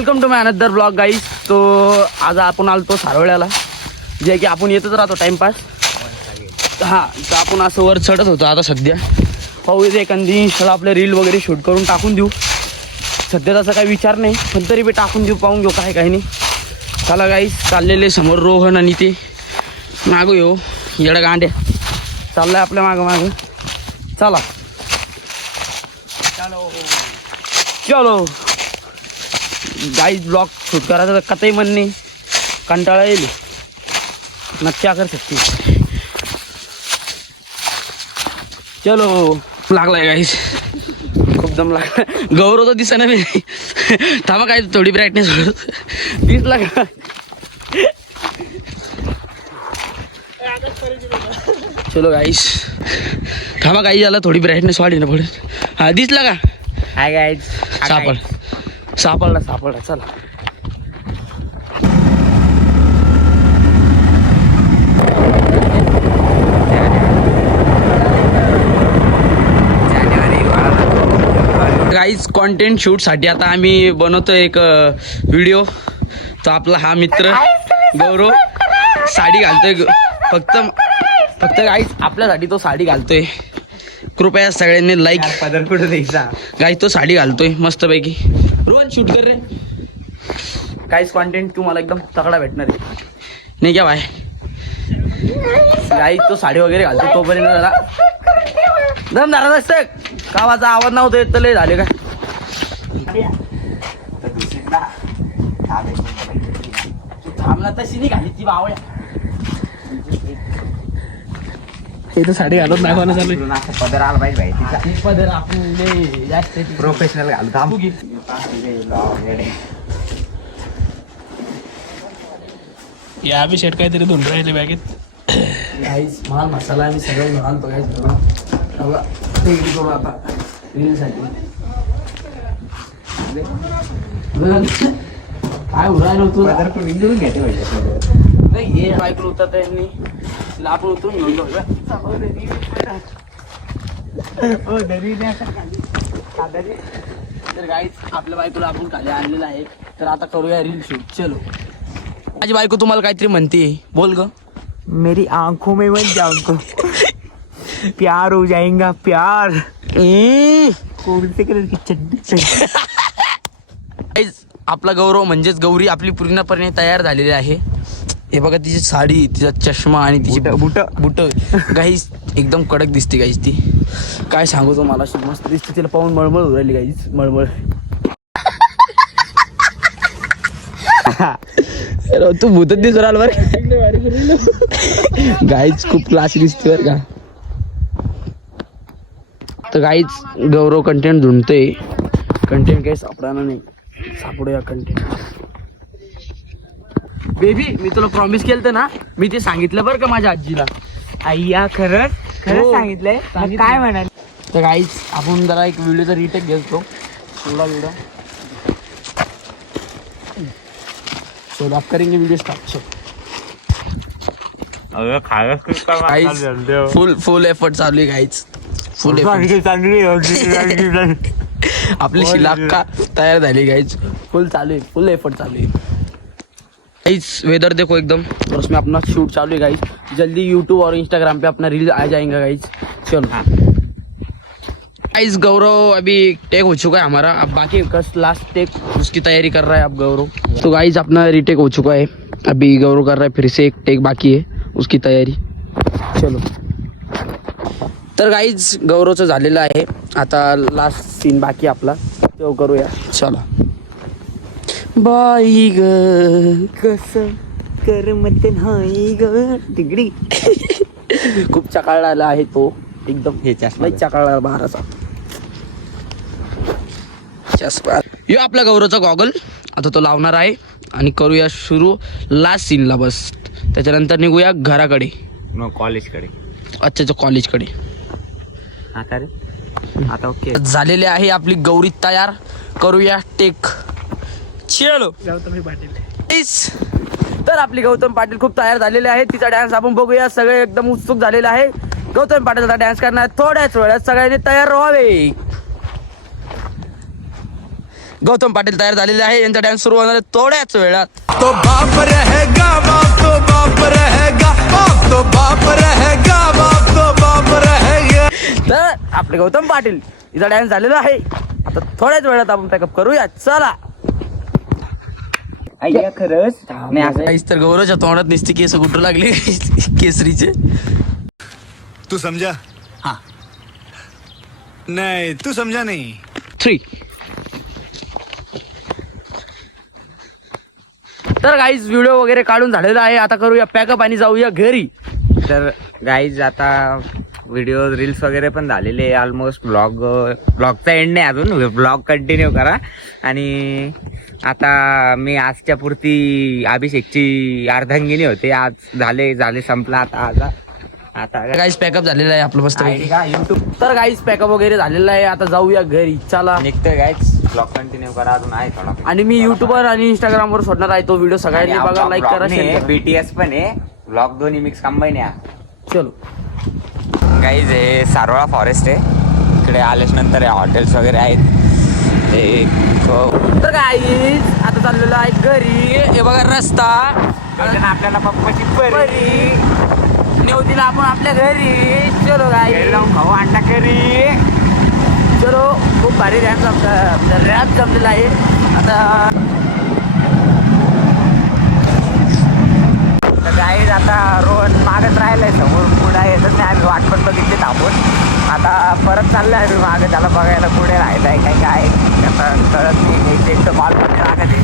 Welcome to my another blog guys. तो आज आपण आलतो सारवळ्याला, जे की आपण येतच राहतो टाइमपास. हां, तर आपण असं वर चढत होतो. आता सध्या पाहू एखादी इंस्टाला आपले रील वगैरे शूट करून टाकून देऊ. सध्या तसा काही विचार नाही, पण तरी बी टाकून देऊ, पाहून घेऊ काय काही नाही. चला गाईज, चाललेले समोर रोहन आणि ते मागू येऊ येडा गांड्या चाललाय आपल्या मागं मागं. चला चलो गाईज, ब्लॉग शूट करायचं तर कतही मन नाही, कंटाळा येईल ना, क्या कर सकते. चलो लागलाय गाईज, खूप दम लागला. गौरव तर दिसा नाही. थांबा काय थोडी ब्राईटनेस दिसला का? चलो गाईस, थांबा काही झालं, थोडी ब्राईटनेस वाढली ना पुढे. हा दिसला का? हाय गाईज, सापडला. चला गाईज, कॉन्टेंट शूटसाठी आता आम्ही बनवतो एक व्हिडिओ. तो आपला हा मित्र गौरव साडी घालतोय. फक्त गाईज आपल्यासाठी तो साडी घालतोय. कृपया सगळ्यांनी लाईक. गाईज तो साडी घालतोय मस्तपैकी. रोज शूट कर रे. काहीच कॉन्टेंट तुम्हाला एकदम तगडा भेटणार आहे, नाही क्या भाई? गाईज तो साडी वगैरे घालतो, तोपर्यंत जरा दमदार असतं. कावाचा आवाज नव्हता येत तर लय झाले का? थांबला तशी नाही घाली ती बावळ्या. हे तर साडी घालत नाही कोणा चालू. पदर आला पाहिजे भाई तिचा. पदर आपण जास्त प्रोफेशनल घालू. थांबू घे. या बी शेट काहीतरी धुंड राहिले बॅगेत. गाईस माल मसाला आम्ही सगळं घेऊन आणतो गाईस. तयारी करू आता रीलसाठी. काय उरायला होतो पदर पण घेऊन घेते पाहिजे. नाही, हे बाईक उतरता त्यांनी तिला आपण उतरून घेऊन जाऊ. तर गाईस आपल्या बायकोला आपण खाली आणलेलं आहे. तर आता करूया रील शूट. चलो. माझी बायको तुम्हाला काहीतरी म्हणते, बोल ग. मेरी आंखों में मत जाओ, प्यार हो जाएगा प्यार. कोणते कलर की चड्डी. आपला गौरव म्हणजेच गौरी आपली पूर्णपणे तयार झालेली आहे. हे बघा तिची साडी, तिचा चष्मा आणि तिची बुट गाईस एकदम कडक दिसते गाईस. ती काय सांगू तो, मला मस्त दिसते. तिला पाहून मळमळ होऊ राहिली गाईस, मळमळ. तू भूतच दिसून राहिला बरं गाईच. खूप क्लास दिसते बरं का. तर गाईच गौरव कंटेंट ढूंढतोय. कंटेंट काही सापडाना नाही. सापडूया कंटेंट. बेबी, मी तुला प्रॉमिस केलं ना, मी ते सांगितलं बरं का माझ्या आजीला. अय्या खरंच हो. सांगितलंय. काय म्हणाल? तर गाईच आपण जरा एक व्हिडिओचा रिटेक घेतो. थोडा व्हिडिओ चलो आप करेंगे वीडियो स्टार्ट. फुल एफर्ट चालू आहे गाईच. फुल एफर्ट. आपली शिलाका तयार झाली गाईज. फुल चालू आहे, फुल एफर्ट चालू आहे गाइज. वेदर देखो एकदम, और उसमें अपना शूट चालू है गाइज. जल्दी यूट्यूब और इंस्टाग्राम पे अपना रील आ जाएगा गाइज. चलो गाइज, गौरव अभी टेक हो चुका है हमारा. अब बाकी बस लास्ट टेक, उसकी तैयारी कर रहा है अब गौरव. तो गाइज अपना रीटेक हो चुका है. अभी गौरव कर रहा है, फिर से एक टेक बाकी है, उसकी तयारी. चलो. तर गाईज गौरवचं झालेलं आहे. आता लास्ट सीन बाकी आपला, तो करूया. चला. बाई ग कसं करमत नाही ग तिगडी. खूप चकाळलेला आहे तो एकदम. हे चष्मा लई चकाळला बाराचा चष्मा. यो आपला गौरवचा गॉगल. आता तो लावणार आहे आणि करूया सुरू लास्ट सीनला बस. त्याच्यानंतर निघूया घराकडे. कॉलेजकडे. अच्छा, कॉलेजकडे. आता ओके झालेले आहे आपली गौरी तयार. करूया टेक. चलो. तर आपली गौतम पाटील खूप तयार झालेले आहे. तिचा डान्स आपण बघूया. सगळे एकदम उत्सुक झालेले आहे. गौतम पाटीलचा डान्स करणार थोड्याच वेळात. सगळ्यांनी तयार व्हावे. गौतम पाटील तयार झालेले आहे. यांचा डान्स सुरू होणार आहे थोड्याच वेळात. तो बाप रहेगा बाप तो बाप रहेगा बाप तो बाप रहेगा बाप तो बाप रहेगा. तर आपले गौतम पाटील इथं डान्स झालेला आहे. आता थोड्याच वेळात आपण पॅकअप करूया. चला. खरंच नाही असं काहीच तर गौरवच्या तोंडात निसते केस कुठं लागले केसरीचे. तू समझा? हाँ. नहीं तू समझा नहीं. 3. तर गाईज व्हिडिओ वगैरे काढून झालेला आहे. आता करूया पॅकअप आणि जाऊया घरी. तर गाईज आता व्हिडिओ रील्स वगैरे पण झालेले आहे ऑलमोस्ट. ब्लॉगचा एंड नाही अजून, ब्लॉग कंटिन्यू करा. आणि आता मी आजच्या पुरती अभिषेकची अर्धांगिनी होते. आज झाले संपला आता गाईज पॅकअप झालेला आहे आपलं मस्त. युट्यूब तर गाईज पॅकअप वगैरे झालेला आहे. आता जाऊया घरी. चला. निघतोय गाईज. ब्लॉग कंटिन्यू करा, अजून आहे थोडा. आणि मी युट्यूबवर आणि इंस्टाग्राम वर सोडणार आहे तो व्हिडिओ. सगळ्यांनी बघा, लाईक करा, शेअर करा. BTS पण आहे ब्लॉग, दोन्ही मिक्स कंबाईन आहे. चलो. गाईज हे सारोळा फॉरेस्ट आहे. इकडे आल्याच नंतर हॉटेल्स वगैरे आहेत. तर गाईज आता चाललेलो आहे घरी. हे बघा रस्ता. आपल्याला पप्पाची परी नेऊ दिला आपण आपल्या घरी. चलो गाईज खाऊ अंडा करी. चलो. खूप भारी रॅप जमलेला आहे. आता गाईज आता रोहन मागत राहिलाय समोर, पुढे येतच नाही. आम्ही वाट पण बघितली थांबून. आता परत चाललाय आम्ही मागे त्याला बघायला पुढे राहिलाय काय आता कळत नाही. एक तर कॉल पण लागत आहे.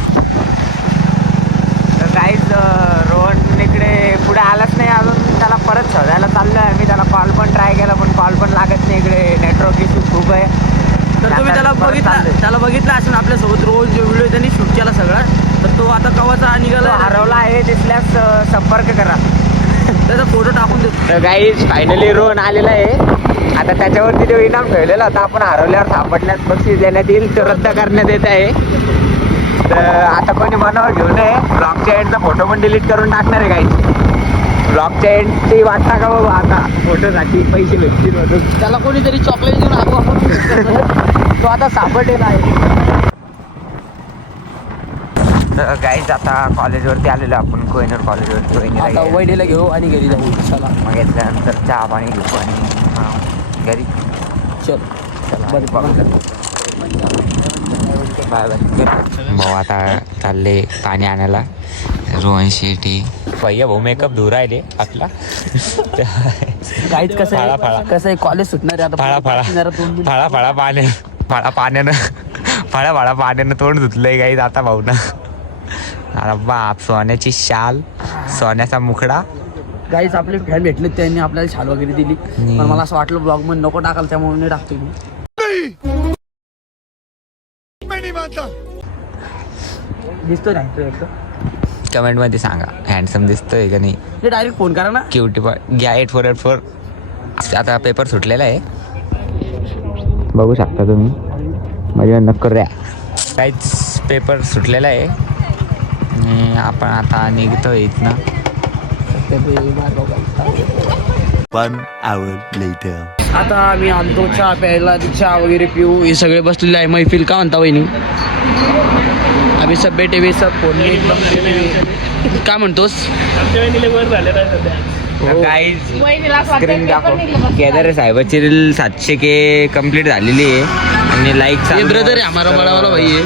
तर गाईज रोहन इकडे पुढे आलाच नाही अजून. त्याला परत शोधायला चाललोय आम्ही. त्याला कॉल पण ट्राय केला पण कॉल पण लागत नाही. इकडे नेटवर्क इश्यू खूप आहे. तर तुम्ही त्याला बघितला असून आपल्यासोबत रोज जो व्हिडिओ त्यांनी शूट केला सगळा. तर तो आता कवाचा निघाला हरवला आहे. दिसल्यास संपर्क करा. त्याचा फोटो टाकून देतो. तर गाईज फायनली रोहन आलेला आहे. आता त्याच्यावरती जो इनाम ठेवलेला होता आपण हरवल्यावर सापडण्यास बक्षीस देण्यात येईल, तो रद्द करण्यात येत आहे. तर आता कोणी मनावर घेऊ नये. ब्लॉगच्या एंडचा फोटो पण डिलीट करून टाकणार आहे गाईज. ब्लॉगच्या एंडची वाट टाका बाबा. आता फोटोसाठी पैसे भेटतील म्हणून. त्याला कोणीतरी चॉकलेट देऊन आपण तो आता सापडलेला आहे. तर गाईज आता कॉलेजवरती आलेलो आपण, कोहिनूर कॉलेजवरती. आता वहिनीला घेऊ आणि घरी जाऊ. चला. मग घेतल्यानंतर चहा पाणी घेऊ आणि घरी. चल. Bye bye. भाऊ आता चालले पाणी आणायला. रोहन शेट्टी भैया भाऊ मेकअप धुवून राहिले आपला. काहीच कसं फाळा. आहे कसं आहे कॉलेज सुटणार आहे आता. फळा पाण्यानं तोंड धुतलंय गाईज आता भाऊ ना. अरे बाप, सोन्याची शाल, सोन्याचा मुखडा. गाईच आपले फॅन भेटले त्यांनी आपल्याला छाल वगैरे दिली. पण मला असं वाटलं ब्लॉग मध्ये नको टाकाल त्यामुळे नाही टाकतो मी. दिसतोय नाही तो एकदम. कमेंट मध्ये सांगा हँडसम दिसतोय का नाही. ते डायरेक्ट फोन करा ना. क्युटी बॉय घ्या 8484. आता पेपर सुटलेला आहे, बघू शकता तुम्ही. माझ्या नक्कर द्या. काहीच पेपर सुटलेला आहे आणि आपण आता निघतो इथनं. 1 hour later. आता आम्ही आलतो चहा प्यायला. चहा वगैरे पिऊ. हे सगळे बसलेले आहे मैफिल. का म्हणता वहिनी? आम्ही सब बेटे वे सब फोन काय म्हणतोस? काहीच स्क्रीन दाखव. केदार साहेबाची रील 700K कंप्लीट झालेली आहे आणि लाईक. ये ब्रदर है हमारा बड़ा वाला भाई है.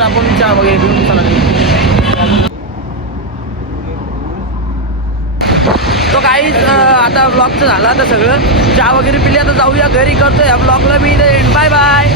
आपण चहा वगैरे पिऊन चला. तो काही आता ब्लॉगचं झालं आता सगळं. चहा वगैरे पिली. आता जाऊया घरी. करतोय या ब्लॉगला मी. Bye bye.